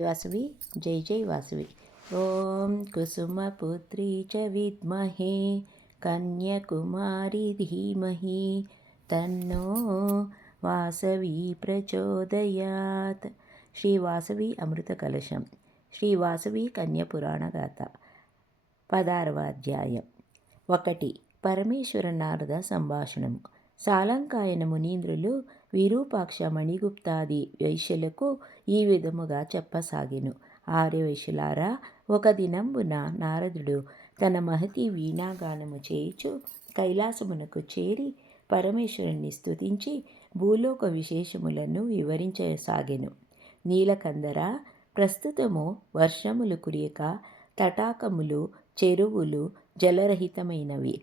वासवी जय जय वासवी। ॐ कुसुमपुत्री च विद्महे कन्याकुमारी धीमहि तन्नो वासवी प्रचोदयात्। శ్రీ వాసవి అమృత కలశం. శ్రీ వాసవి కన్యపురాణగాథ 16వ అధ్యాయం. 1. పరమేశ్వర నారద సంభాషణము. సాలంకాయన మునీంద్రులు విరూపాక్ష మణిగుప్తాది వైశ్యులకు ఈ విధముగా చెప్పసాగెను. ఆర్యవైశ్యులారా, ఒక దినంబున నారదుడు తన మహతి వీణాగానము చేయుచు కైలాసమునకు చేరి పరమేశ్వరుని స్తుతించి భూలోక విశేషములను వివరించసాగెను. నీలకందర, ప్రస్తుతము వర్షములు కురియక తటాకములు చెరువులు జలరహితమైనవి.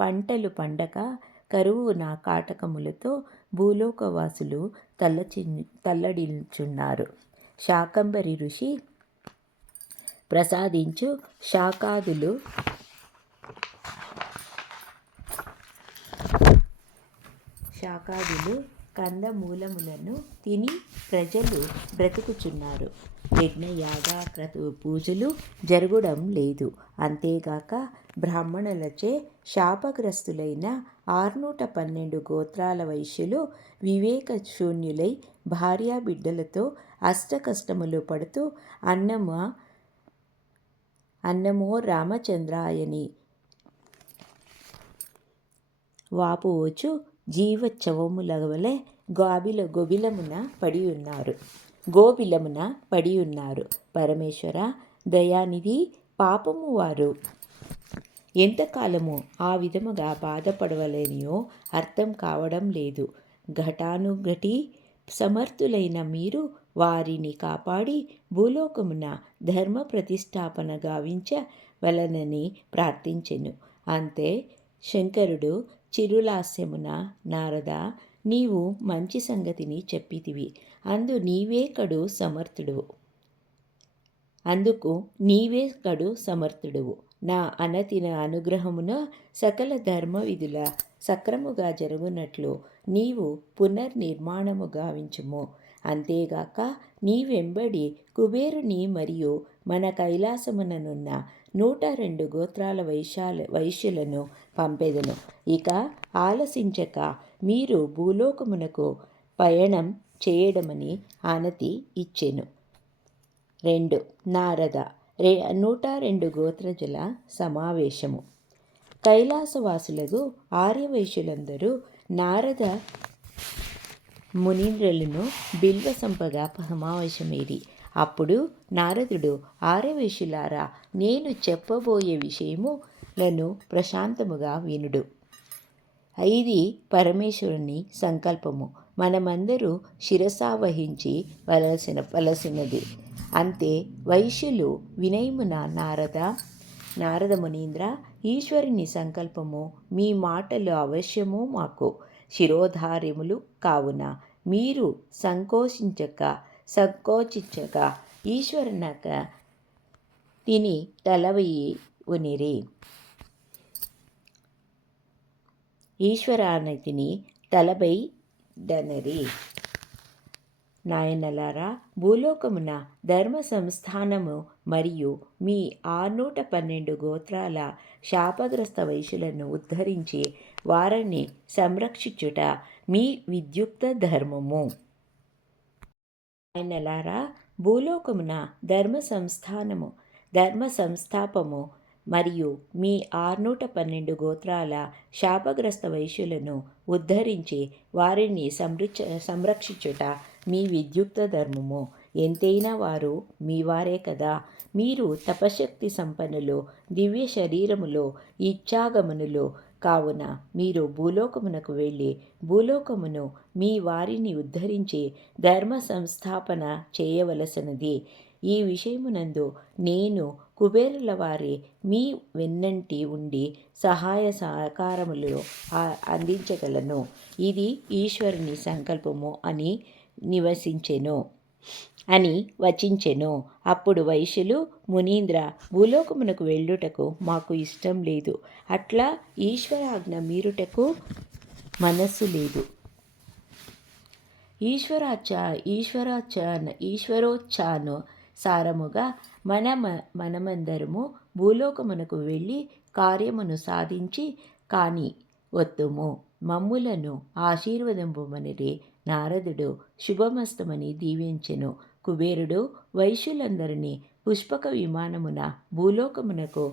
పంటలు పండక కరువున కాటకములతో భూలోకవాసులు తల్లడిల్చున్నారు. శాకంబరి ఋషి ప్రసాదించు శాకాదులు కందమూలములను తిని ప్రజలు బ్రతుకుచున్నారు. యజ్ఞయాగ క్రతు పూజలు జరగడం లేదు. అంతేగాక బ్రాహ్మణులచే శాపగ్రస్తులైన 612 గోత్రాల వైశ్యులు వివేక శూన్యులై భార్యాబిడ్డలతో అష్టకష్టములు పడుతూ అన్నమో రామచంద్రాయని వాపువచ్చు జీవచ్చవముల వలె గోబిలమున పడి ఉన్నారు. పరమేశ్వర దయానిధి, పాపము వారు ఎంతకాలము ఆ విధముగా బాధపడవలనియో అర్థం కావడం లేదు. ఘటానుఘటి సమర్థులైన మీరు వారిని కాపాడి భూలోకమున ధర్మ ప్రతిష్టాపన గావించవలనని ప్రార్థించెను. అంతే శంకరుడు చిరులాస్యమున, నారద, నీవు మంచి సంగతిని చెప్పితివి. అందుకు నీవే కడు సమర్థుడువు. నా అనతిన అనుగ్రహమున సకల ధర్మ విధుల సక్రముగా జరుగునట్లు నీవు పునర్నిర్మాణము గావించుము. అంతేగాక నీవెంబడి కుబేరుని మరియు మన కైలాసముననున్న 102 గోత్రాల వైశ్యులను పంపెదను. ఇక ఆలసించక మీరు భూలోకమునకు పయనం చేయడమని ఆనతి ఇచ్చెను. 2. నారద 102 గోత్రజుల సమావేశము. కైలాసవాసులకు ఆర్యవైశ్యులందరూ నారద మునీంద్రులను బిల్వ సంపగా సమావేశమేరి. అప్పుడు నారదుడు, ఆర్యవైశ్యులారా, నేను చెప్పబోయే విషయములను ప్రశాంతముగా వినుడు. ఇది పరమేశ్వరుని సంకల్పము. మనమందరూ శిరసావహించి వలసినది. అంతే వైశ్యులు వినయమున, నారద మునీంద్ర, ఈశ్వరుని సంకల్పము మీ మాటలు అవశ్యము మాకు శిరోధార్యములు కావున మీరు సంకోచించక ఈశ్వరునక తిని తలవయి ఉనిరి. ఈశ్వరానతిని తలపై దనరి. నాయనలారా, భూలోకమున ధర్మ సంస్థానము మరియు మీ 612 గోత్రాల శాపగ్రస్త వైశ్యులను ఉద్ధరించి వారిని సంరక్షించుట మీ విద్యుక్త ధర్మము. నాయనలారా, భూలోకమున ధర్మ సంస్థాపము మరియు మీ 612 గోత్రాల శాపగ్రస్త వైశ్యులను ఉద్ధరించి వారిని సంరక్షించుట మీ విద్యుక్త ధర్మము. ఎంతైనా వారు మీవారే కదా. మీరు తపశక్తి సంపన్నులు, దివ్య శరీరములో ఇచ్ఛాగమనులు కావున మీరు భూలోకమునకు వెళ్ళి భూలోకమును మీ వారిని ఉద్ధరించి ధర్మ సంస్థాపన చేయవలసినది. ఈ విషయమునందు నేను కుబేరుల వారి మీ వెన్నంటి ఉండి సహాయ సహకారములు అందించగలను. ఇది ఈశ్వరుని సంకల్పము అని వచించెను. అప్పుడు వైశ్యులు, మునీంద్ర, భూలోకమునకు వెళ్ళుటకు మాకు ఇష్టం లేదు. అట్లా ఈశ్వరాజ్ఞ మీరుటకు మనస్సు లేదు. ఈశ్వరోచ్చాను సారముగా మనమందరము భూలోకమునకు వెళ్ళి కార్యమును సాధించి కాని వత్తుము. మమ్ములను ఆశీర్వదింపుమనిరి. నారదుడు శుభమస్తమని దీవించెను. కుబేరుడు వైశ్యులందరినీ పుష్పక విమానమున భూలోకమునకు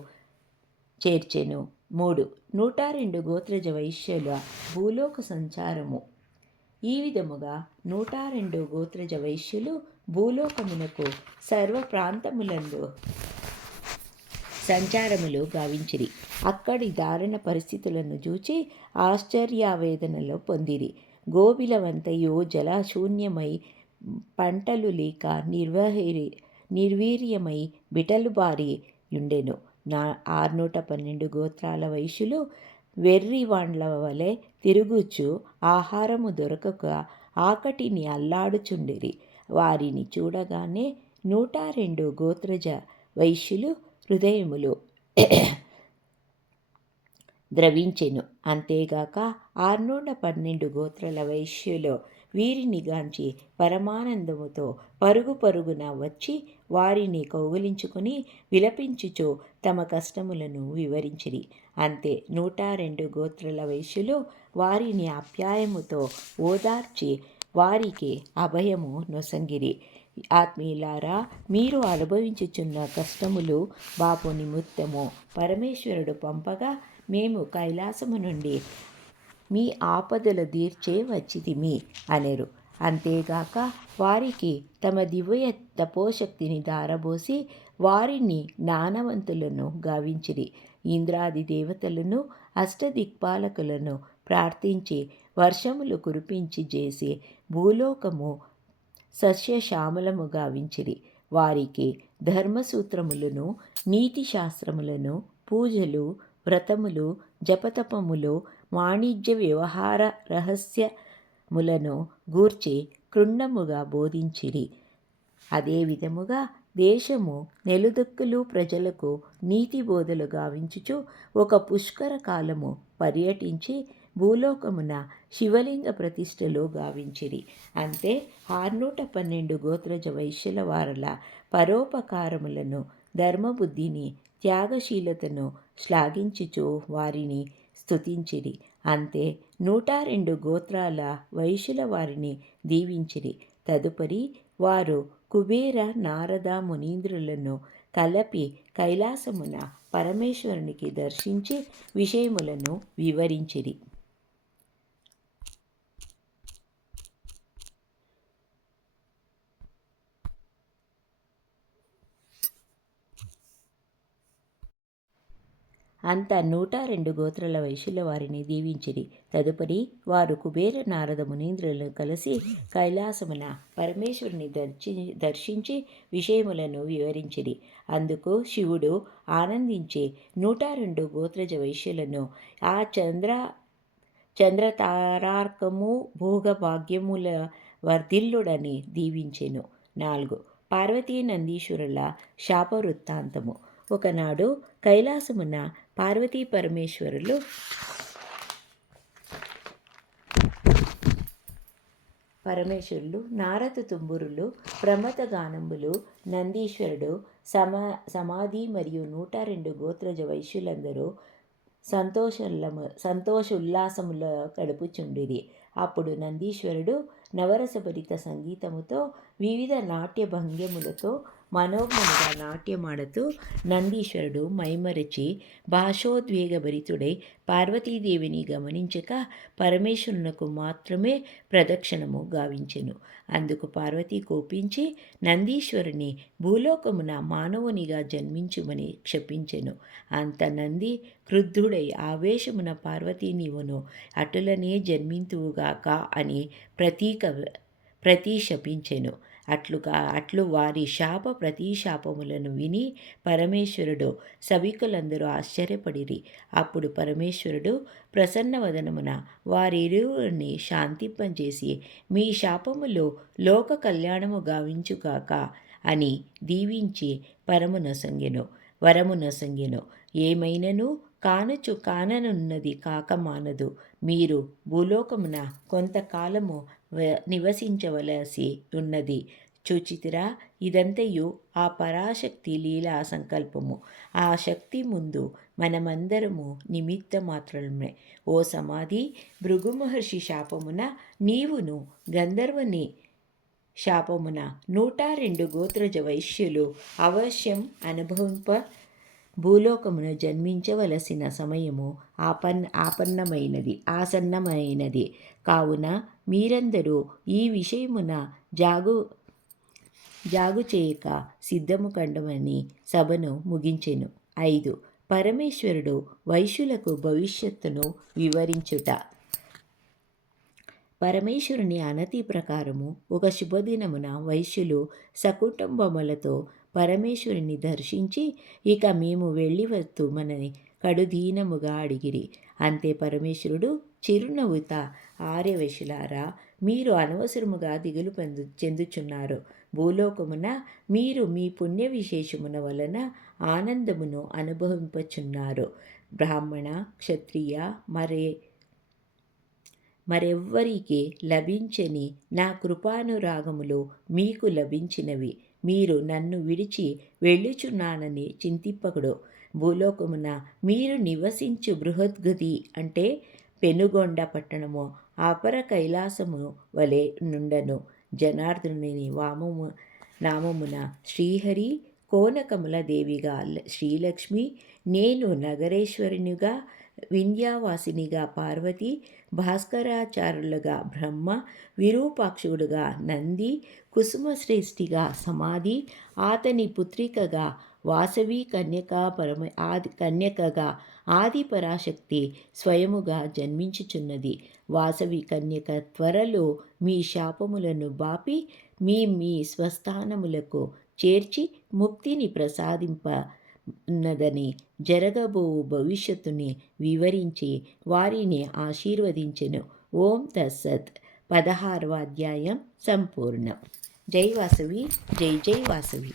చేర్చెను. 3. 102 గోత్రజ వైశ్యుల భూలోక సంచారము. ఈ విధముగా 102 గోత్రజ వైశ్యులు భూలోకమునకు సర్వ ప్రాంతములందు సంచారములు గావించిరి. అక్కడి దారుణ పరిస్థితులను చూచి ఆశ్చర్యావేదనలో పొందిరి. గోబిలవంతయు జలశూన్యమై పంటలు లేక నిర్వీర్యమై బిటలు బారి ఉండెను. 612 గోత్రాల వైశ్యులు వెర్రివాండ్ల వలె తిరుగుచు ఆహారము దొరకక ఆకటిని అల్లాడుచుండిరి. వారిని చూడగానే 102 గోత్రజ వైశ్యులు హృదయములు ద్రవించెను. అంతేగాక 612 గోత్రాల వైశ్యులు వీరిని గాంచి పరమానందముతో పరుగున వచ్చి వారిని కౌగిలించుకుని విలపించుచు తమ కష్టములను వివరించిరి. అంతే 102 గోత్రాల వైశ్యులు వారిని ఆప్యాయముతో ఓదార్చి వారికి అభయము నొసంగిరి. ఆత్మీయులారా, మీరు అనుభవించుచున్న కష్టములు బాపు నిమిత్తము పరమేశ్వరుడు పంపగా మేము కైలాసము నుండి మీ ఆపదలు తీర్చే వచ్చితిమి అనెరు. అంతేగాక వారికి తమ దివ్య తపోశక్తిని దారబోసి వారిని జ్ఞానవంతులను గావించిరి. ఇంద్రాది దేవతలను అష్టదిక్పాలకులను ప్రార్థించి వర్షములు కురిపించి చేసి భూలోకము సస్యశ్యామలము గావించిరి. వారికి ధర్మసూత్రములను నీతిశాస్త్రములను పూజలు వ్రతములు జపతపములు వాణిజ్య వ్యవహార రహస్యములను గూర్చి క్షుణ్ణముగా బోధించిరి. అదే విధముగా దేశము నెలుదొక్కులు ప్రజలకు నీతి బోధలు గావించుచు ఒక పుష్కర కాలము పర్యటించి భూలోకమున శివలింగ ప్రతిష్టలు గావించిరి. అంతే 612 గోత్రజ వైశ్యుల వారల పరోపకారములను ధర్మబుద్ధిని త్యాగశీలతను శ్లాఘించుచు వారిని స్తుతించిరి. అంతే 102 గోత్రాల వైశ్యుల వారిని దీవించిరి. తదుపరి వారు కుబేర నారద మునీంద్రులను కలపి కైలాసమున పరమేశ్వరునికి దర్శించి విషయములను వివరించిరి. అంతా 102 గోత్రాల వైశ్యుల వారిని దీవించిరి. తదుపరి వారు కుబేర నారద మునీంద్రులను కలిసి కైలాసమున పరమేశ్వరుని దర్శించి విషయములను వివరించిరి. అందుకు శివుడు ఆనందించి 102 గోత్రజ వైశ్యులను ఆ చంద్రతారార్కము భోగభాగ్యముల వర్ధిల్లుడని దీవించెను. 4. పార్వతీ నందీశ్వరుల శాపవృత్తాంతము. ఒకనాడు కైలాసమున పార్వతీ పరమేశ్వరులు నారద తుంబురులు ప్రమథ గానంబులు నందీశ్వరుడు సమాధి మరియు 102 గోత్రజ వైశ్యులందరూ సంతోషోల్లాసములో గడుపుచుండిరి. అప్పుడు నందీశ్వరుడు నవరసభరిత సంగీతముతో వివిధ నాట్య భంగ్యములతో మనోజ్ఞముగా నాట్యమాడుతూ నందీశ్వరుడు మైమరచి భాషోద్వేగభరితుడై పార్వతీదేవిని గమనించక పరమేశ్వరునకు మాత్రమే ప్రదక్షిణము గావించెను. అందుకు పార్వతి కోపించి నందీశ్వరుని భూలోకమున మానవునిగా జన్మించుమని క్షపించెను. అంత నంది క్రుద్ధుడై ఆవేశమున పార్వతీ నీవును అటులనే జన్మింతువుగాక అని ప్రతిశపించెను. అట్లు వారి శాప ప్రతిశాపములను విని పరమేశ్వరుడు సభికులందరూ ఆశ్చర్యపడిరి. అప్పుడు పరమేశ్వరుడు ప్రసన్నవదనమున వారిరువురిని శాంతింపజేసి మీ శాపములు లోక కళ్యాణము గావించుగాక అని దీవించి వరమునొసంగెను. ఏమైనను కాననున్నది కాక మానదు. మీరు భూలోకమున కొంతకాలము నివసించవలసి ఉన్నది. చూచితిరా, ఇదంతయు ఆ పరాశక్తి లీలా సంకల్పము. ఆ శక్తి ముందు మనమందరము నిమిత్త మాత్రమే. ఓ సమాధి, భృగు మహర్షి శాపమున నీవును, గంధర్వుని శాపమున 102 గోత్రజ వైశ్యులు అవశ్యం అనుభవింప భూలోకమున జన్మించవలసిన సమయము ఆసన్నమైనది. కావున మీరందరూ ఈ విషయమున జాగు చేయక సిద్ధము కండమని సభను ముగించెను. 5. పరమేశ్వరుడు వైశ్యులకు భవిష్యత్తును వివరించుట. పరమేశ్వరుని అనతి ప్రకారము ఒక శుభదినమున వైశ్యులు సకుటుంబములతో పరమేశ్వరుని దర్శించి, ఇక మేము వెళ్ళి వస్తుమని కడుదీనముగా అడిగిరి. అంతే పరమేశ్వరుడు చిరునవ్వుత, ఆర్యవైశ్యులారా, మీరు అనవసరముగా దిగులు చెందుచున్నారు. భూలోకమున మీరు మీ పుణ్య విశేషమున వలన ఆనందమును అనుభవింపచున్నారు. బ్రాహ్మణ, క్షత్రియ మరెవ్వరికి లభించని నా కృపానురాగములు మీకు లభించినవి. మీరు నన్ను విడిచి వెళ్ళుచున్నానని చింతింపకుడు. భూలోకమున మీరు నివసించు బృహద్గతి అంటే పెనుగొండ పట్టణము అపర కైలాసము వలె నుండను. జనార్దనుని నామమున శ్రీహరి, కోనకమల దేవిగా శ్రీలక్ష్మి, నేను నగరేశ్వరునిగా, వింధ్యావాసినిగా పార్వతి, భాస్కరాచార్యులుగా బ్రహ్మ, విరూపాక్షుడుగా నంది, కుసుమశ్రేష్ఠిగా సమాధి, అతని పుత్రికగా వాసవి, కన్యకగా ఆది పరాశక్తి స్వయముగా జన్మించుచున్నది. వాసవి కన్యక త్వరలో మీ శాపములను బాపి మీ స్వస్థానములకు చేర్చి ముక్తిని ప్రసాదింపన్నదని జరగబోవు భవిష్యత్తుని వివరించి వారిని ఆశీర్వదించెను. ఓం తత్సత్. 16వ అధ్యాయం సంపూర్ణం. జై వాసవి, జై జై వాసవి.